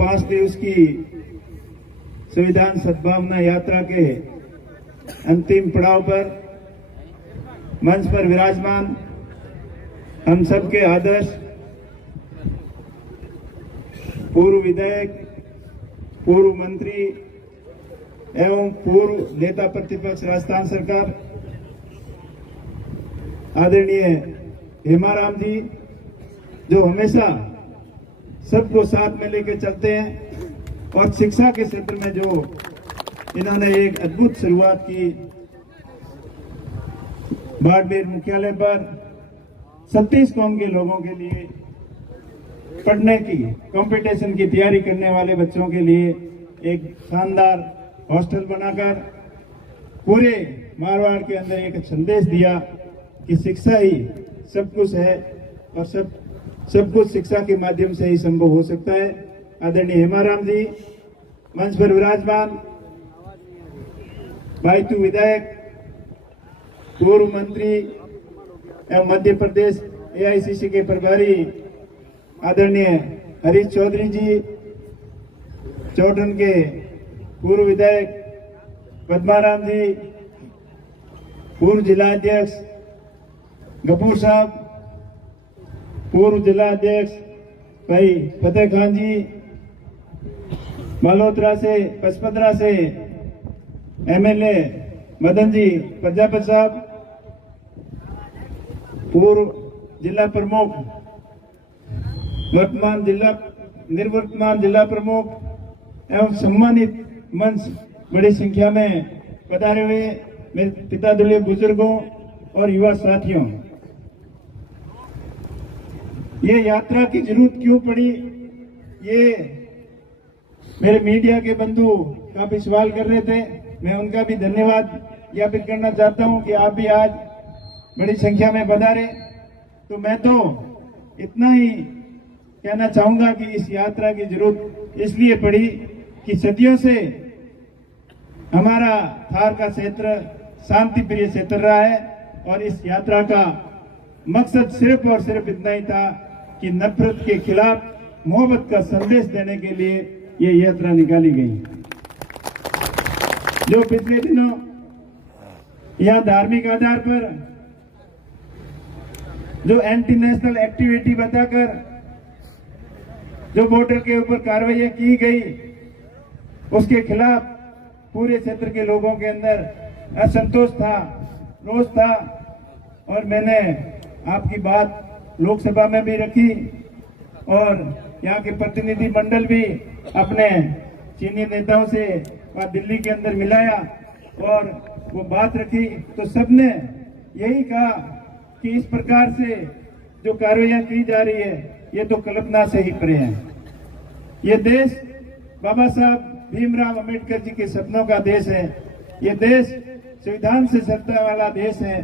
5 दिवस की संविधान सद्भावना यात्रा के अंतिम पड़ाव पर मंच पर विराजमान हम सबके आदर्श पूर्व विधायक, पूर्व मंत्री एवं पूर्व नेता प्रतिपक्ष राजस्थान सरकार आदरणीय हेमाराम जी, जो हमेशा सबको साथ में लेकर चलते हैं और शिक्षा के क्षेत्र में जो इन्होंने एक अद्भुत शुरुआत की। बाड़मेर मुख्यालय पर 36 कौम के लोगों के लिए पढ़ने की कंपटीशन की तैयारी करने वाले बच्चों के लिए एक शानदार हॉस्टल बनाकर पूरे मारवाड़ के अंदर एक संदेश दिया कि शिक्षा ही सब कुछ है और सब कुछ शिक्षा के माध्यम से ही संभव हो सकता है। आदरणीय हेमाराम जी, मंच पर विराजमान बायतू विधायक, पूर्व मंत्री एवं मध्य प्रदेश एआईसीसी के प्रभारी आदरणीय हरीश चौधरी जी, चौटन के पूर्व विधायक पद्माराम जी, पूर्व जिला अध्यक्ष गफूर साहब, पूर्व जिला अध्यक्ष भाई फतेह खान जी, मल्होत्रा से पचपदरा से एमएलए मदन जी प्रजापति साहब, पूर्व जिला प्रमुख निर्वर्तमान जिला प्रमुख एवं सम्मानित मंच बड़ी संख्या में पधारे हुए मेरे पितादुल्य बुजुर्गों और युवा साथियों, ये यात्रा की जरूरत क्यों पड़ी, ये मेरे मीडिया के बंधु काफी सवाल कर रहे थे। मैं उनका भी धन्यवाद ज्ञापित करना चाहता हूं कि आप भी आज बड़ी संख्या में पधारे। तो मैं तो इतना ही कहना चाहूंगा कि इस यात्रा की जरूरत इसलिए पड़ी कि सदियों से हमारा थार का क्षेत्र शांति प्रिय क्षेत्र रहा है और इस यात्रा का मकसद सिर्फ और सिर्फ इतना ही था कि नफरत के खिलाफ मोहब्बत का संदेश देने के लिए ये यात्रा निकाली गई। जो पिछले दिनों यहाँ धार्मिक आधार पर जो एंटी नेशनल एक्टिविटी बताकर जो बॉर्डर के ऊपर कार्रवाई की गई, उसके खिलाफ पूरे क्षेत्र के लोगों के अंदर असंतोष था, रोष था और मैंने आपकी बात लोकसभा में भी रखी और यहाँ के प्रतिनिधि मंडल भी अपने चीनी नेताओं से दिल्ली के अंदर मिलाया और वो बात रखी। तो सबने यही कहा कि इस प्रकार से जो कार्रवाइयां की जा रही है ये तो कल्पना से ही परे है। ये देश बाबा साहब भीमराव अंबेडकर जी के सपनों का देश है। ये देश संविधान से चलने वाला देश है।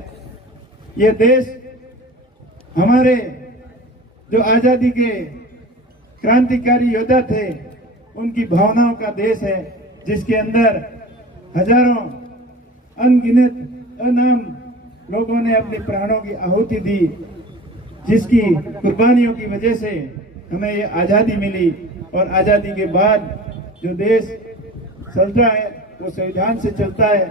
ये देश हमारे जो आजादी के क्रांतिकारी योद्धा थे उनकी भावनाओं का देश है, जिसके अंदर हजारों अनगिनत अनाम लोगों ने अपने प्राणों की आहुति दी, जिसकी कुर्बानियों की वजह से हमें ये आजादी मिली। और आजादी के बाद जो देश चलता है वो संविधान से चलता है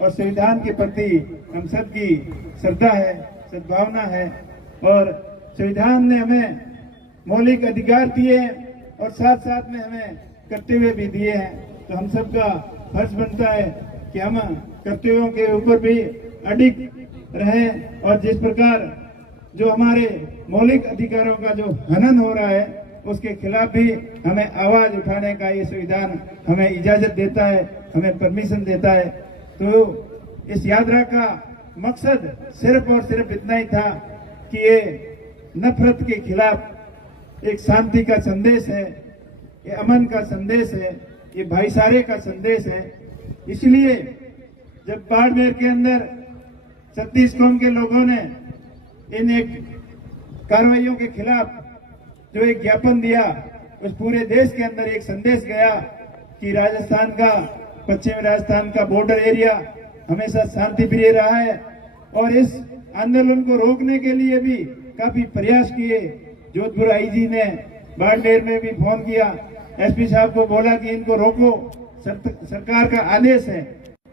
और संविधान के प्रति हम सबकी श्रद्धा है, सद्भावना है और संविधान ने हमें मौलिक अधिकार दिए हैं और साथ साथ में हमें कर्तव्य भी दिए हैं। तो हम सबका फर्ज बनता है कि हम कर्तव्यों के ऊपर भी अडिग रहें और जिस प्रकार जो हमारे मौलिक अधिकारों का जो हनन हो रहा है उसके खिलाफ भी हमें आवाज उठाने का ये संविधान हमें इजाजत देता है, हमें परमिशन देता है। तो इस यात्रा का मकसद सिर्फ और सिर्फ इतना ही था कि ये नफरत के खिलाफ एक शांति का संदेश है, ये अमन का संदेश है, ये भाईचारे का संदेश है। इसलिए जब बाड़मेर के अंदर 36 कौम के लोगों ने इन एक कार्रवाइयों के खिलाफ जो एक ज्ञापन दिया, उस पूरे देश के अंदर एक संदेश गया कि राजस्थान का, पश्चिमी राजस्थान का बॉर्डर एरिया हमेशा शांति प्रिय रहा है और इस आंदोलन को रोकने के लिए भी काफी प्रयास किए। जोधपुर आईजी ने बाड़मेर में भी फोन किया एसपी साहब को बोला कि इनको रोको, सरकार का आदेश है।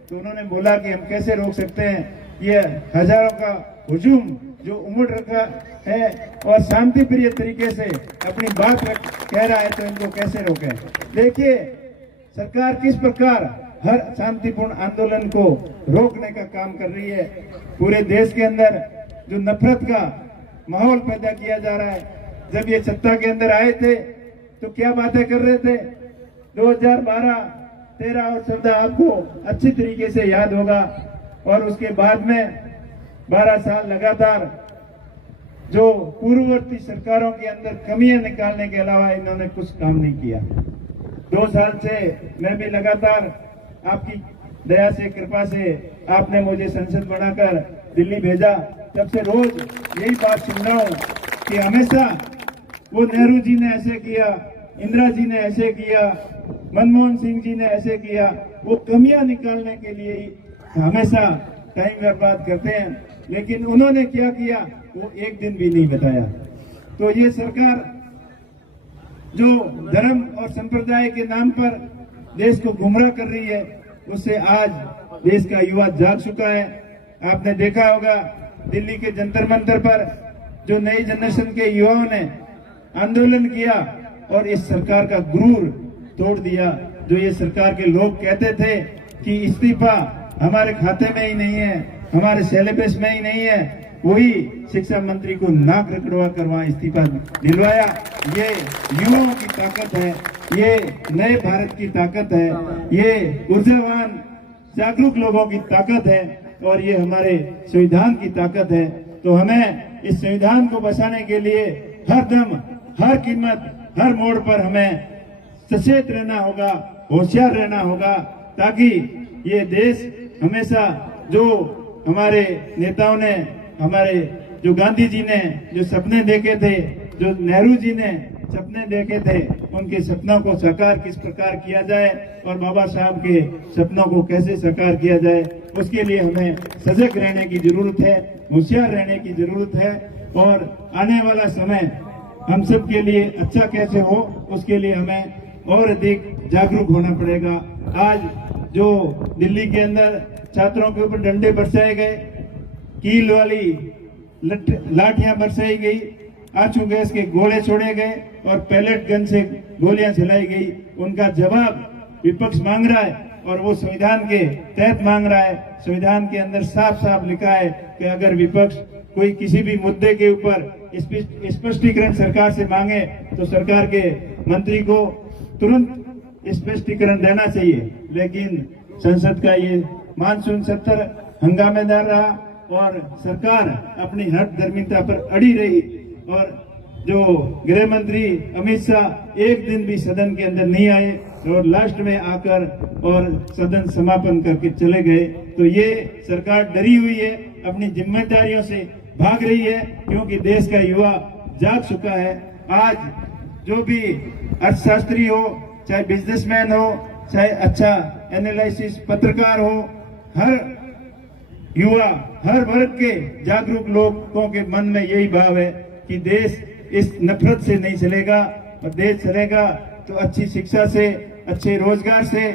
तो उन्होंने बोला कि हम कैसे रोक सकते हैं, ये हजारों का हुजूम जो उमड़ रखा है और शांति प्रिय तरीके से अपनी बात कह रहा है, तो इनको कैसे रोकें। देखिए सरकार किस प्रकार हर शांतिपूर्ण आंदोलन को रोकने का काम कर रही है। पूरे देश के अंदर जो नफरत का माहौल पैदा किया जा रहा है। जब ये सत्ता के अंदर आए थे तो क्या बातें कर रहे थे, 2012, 13 और 14 आपको अच्छी तरीके से याद होगा। और उसके बाद में 12 साल लगातार जो पूर्ववर्ती सरकारों के अंदर कमियां निकालने के अलावा इन्होंने कुछ काम नहीं किया। 2 साल से मैं भी लगातार आपकी दया से, कृपा से आपने मुझे संसद बनाकर दिल्ली भेजा, तब से रोज यही बात सुन रहा हूँ कि हमेशा वो नेहरू जी ने ऐसे किया, इंदिरा जी ने ऐसे किया, मनमोहन सिंह जी ने ऐसे किया। वो कमियां निकालने के लिए ही हमेशा टाइम बर्बाद करते हैं, लेकिन उन्होंने क्या किया वो एक दिन भी नहीं बताया। तो ये सरकार जो धर्म और संप्रदाय के नाम पर देश को गुमराह कर रही है, उससे आज देश का युवा जाग चुका है। आपने देखा होगा दिल्ली के जंतर मंतर पर जो नई जनरेशन के युवाओं ने आंदोलन किया और इस सरकार का गुरूर तोड़ दिया। जो ये सरकार के लोग कहते थे कि इस्तीफा हमारे खाते में ही नहीं है, हमारे सिलेबस में ही नहीं है, वही शिक्षा मंत्री को नाक रगड़वा कर वहां इस्तीफा दिलवाया। ये युवाओं की ताकत है, ये नए भारत की ताकत है, ये ऊर्जावान जागरूक लोगों की ताकत है और ये हमारे संविधान की ताकत है। तो हमें इस संविधान को बचाने के लिए हर दम, हर कीमत, हर मोड़ पर हमें सचेत रहना होगा, होशियार रहना होगा, ताकि ये देश हमेशा जो हमारे नेताओं ने, हमारे जो गांधी जी ने जो सपने देखे थे, जो नेहरू जी ने सपने देखे थे, उनके सपनों को साकार किस प्रकार किया जाए और बाबा साहब के सपनों को कैसे साकार किया जाए, उसके लिए हमें सजग रहने की जरूरत है, होशियार रहने की जरूरत है। और आने वाला समय हम सब के लिए अच्छा कैसे हो, उसके लिए हमें और अधिक जागरूक होना पड़ेगा। आज जो दिल्ली के अंदर छात्रों के ऊपर डंडे बरसाए गए, कील वाली लाठियां बरसाई गई, आंसू गैस के गोले छोड़े गए और पैलेट गन से गोलियां चलाई गई, उनका जवाब विपक्ष मांग रहा है और वो संविधान के तहत मांग रहा है। संविधान के अंदर साफ साफ लिखा है कि अगर विपक्ष कोई किसी भी मुद्दे के ऊपर स्पष्टीकरण सरकार से मांगे तो सरकार के मंत्री को तुरंत स्पष्टीकरण देना चाहिए। लेकिन संसद का ये मानसून सत्र हंगामेदार रहा और सरकार अपनी हठधर्मिता पर अड़ी रही और जो गृह मंत्री अमित शाह एक दिन भी सदन के अंदर नहीं आए और लास्ट में आकर और सदन समापन करके चले गए। तो ये सरकार डरी हुई है, अपनी जिम्मेदारियों से भाग रही है, क्योंकि देश का युवा जाग चुका है। आज जो भी अर्थशास्त्री हो, चाहे बिजनेसमैन हो, चाहे अच्छा एनालिसिस पत्रकार हो, हर युवा, हर वर्ग के जागरूक लोगों के मन में यही भाव है कि देश इस नफरत से नहीं चलेगा और देश चलेगा तो अच्छी शिक्षा से, अच्छे रोजगार से।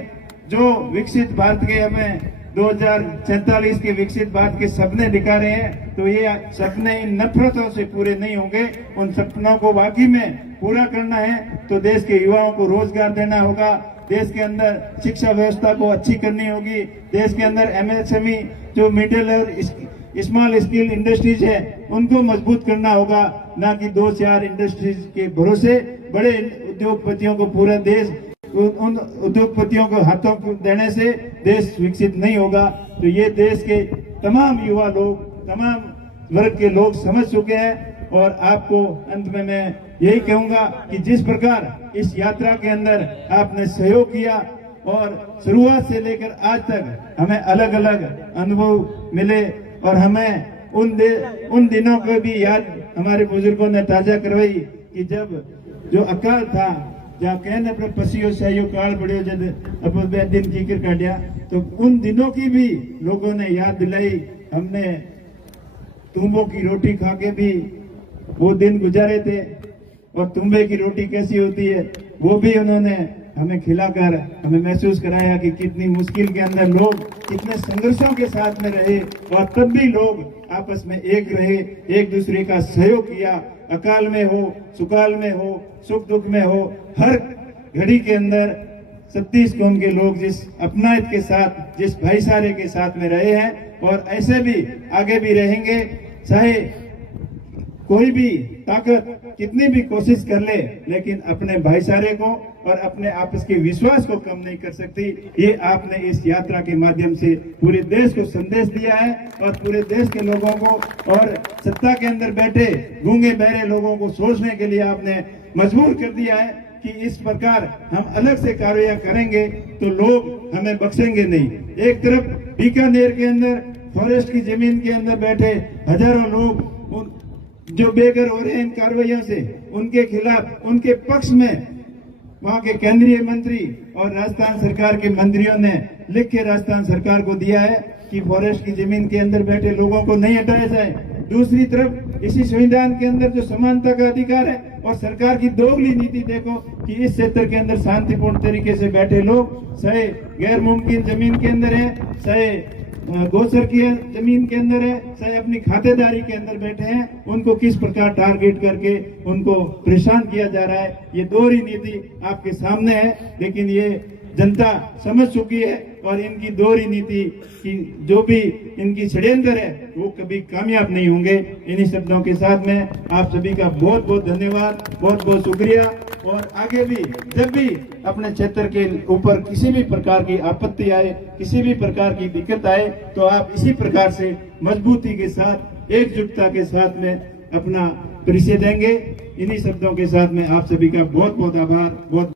जो विकसित भारत के हमें 2047 के विकसित भारत के सपने दिखा रहे हैं, तो ये सपने इन नफरतों से पूरे नहीं होंगे। उन सपनों को वाकई में पूरा करना है तो देश के युवाओं को रोजगार देना होगा, देश के अंदर शिक्षा व्यवस्था को अच्छी करनी होगी, देश के अंदर एमएसएमई जो मिडिल और स्मॉल स्केल इंडस्ट्रीज है उनको मजबूत करना होगा, ना कि 2-4 इंडस्ट्रीज के भरोसे बड़े उद्योगपतियों को पूरा देश, उन उद्योगपतियों को हाथों देने से देश विकसित नहीं होगा। तो ये देश के तमाम युवा लोग, तमाम वर्ग के लोग समझ चुके हैं। और आपको अंत में मैं यही कहूंगा कि जिस प्रकार इस यात्रा के अंदर आपने सहयोग किया और शुरुआत से लेकर आज तक हमें अलग अलग अनुभव मिले और हमें उन दिनों को भी याद हमारे बुजुर्गों ने ताजा करवाई कि जब जो अकाल था, जहाँ कहने पर पसियो सहियो काल बढ़ियो जब अब दिन जिक्र कर दिया, तो उन दिनों की भी लोगों ने याद दिलाई। हमने तुम्बों की रोटी खा के भी वो दिन गुजारे थे और तुम्बे की रोटी कैसी होती है वो भी उन्होंने हमें खिलाकर हमें महसूस कराया कि कितनी मुश्किल के अंदर लोग कितने संघर्षों के साथ में रहे और तब भी लोग आपस में एक रहे, एक दूसरे का सहयोग किया। अकाल में हो, सुकाल में हो, सुख दुख में हो, हर घड़ी के अंदर 36 कौम के लोग जिस अपनायत के साथ, जिस भाईचारे के साथ में रहे हैं और ऐसे भी आगे भी रहेंगे। चाहे कोई भी ताकत कितनी भी कोशिश कर ले, लेकिन अपने भाईचारे को और अपने आपस के विश्वास को कम नहीं कर सकती। ये आपने इस यात्रा के माध्यम से पूरे देश को संदेश दिया है और पूरे देश के लोगों को और सत्ता के अंदर बैठे गूंगे बहरे लोगों को सोचने के लिए आपने मजबूर कर दिया है कि इस प्रकार हम अलग से कार्रवाई करेंगे तो लोग हमें बख्शेंगे नहीं। एक तरफ बीकानेर के अंदर फॉरेस्ट की जमीन के अंदर बैठे हजारों लोग जो बेघर हो रहे हैं इन कार्रवाइयों से, उनके खिलाफ, उनके पक्ष में वहां के केंद्रीय मंत्री और राजस्थान सरकार के मंत्रियों ने लिख के राजस्थान सरकार को दिया है कि फॉरेस्ट की जमीन के अंदर बैठे लोगों को नहीं हटाया जाए। दूसरी तरफ इसी संविधान के अंदर जो समानता का अधिकार है और सरकार की दोगली नीति देखो कि इस क्षेत्र के अंदर शांतिपूर्ण तरीके से बैठे लोग, चाहे गैर मुमकिन जमीन के अंदर है, चाहे गोचर की जमीन के अंदर है, चाहे अपनी खातेदारी के अंदर बैठे हैं, उनको किस प्रकार टारगेट करके उनको परेशान किया जा रहा है। ये दोहरी नीति आपके सामने है, लेकिन ये जनता समझ चुकी है और इनकी दोहरी नीति की जो भी इनकी षड्यंत्र है वो कभी कामयाब नहीं होंगे। इन्हीं शब्दों के साथ में आप सभी का बहुत बहुत धन्यवाद, बहुत बहुत शुक्रिया। और आगे भी जब भी अपने क्षेत्र के ऊपर किसी भी प्रकार की आपत्ति आए, किसी भी प्रकार की दिक्कत आए, तो आप इसी प्रकार से मजबूती के साथ, एकजुटता के साथ में अपना परिचय देंगे। इन्हीं शब्दों के साथ में आप सभी का बहुत बहुत आभार। बहुत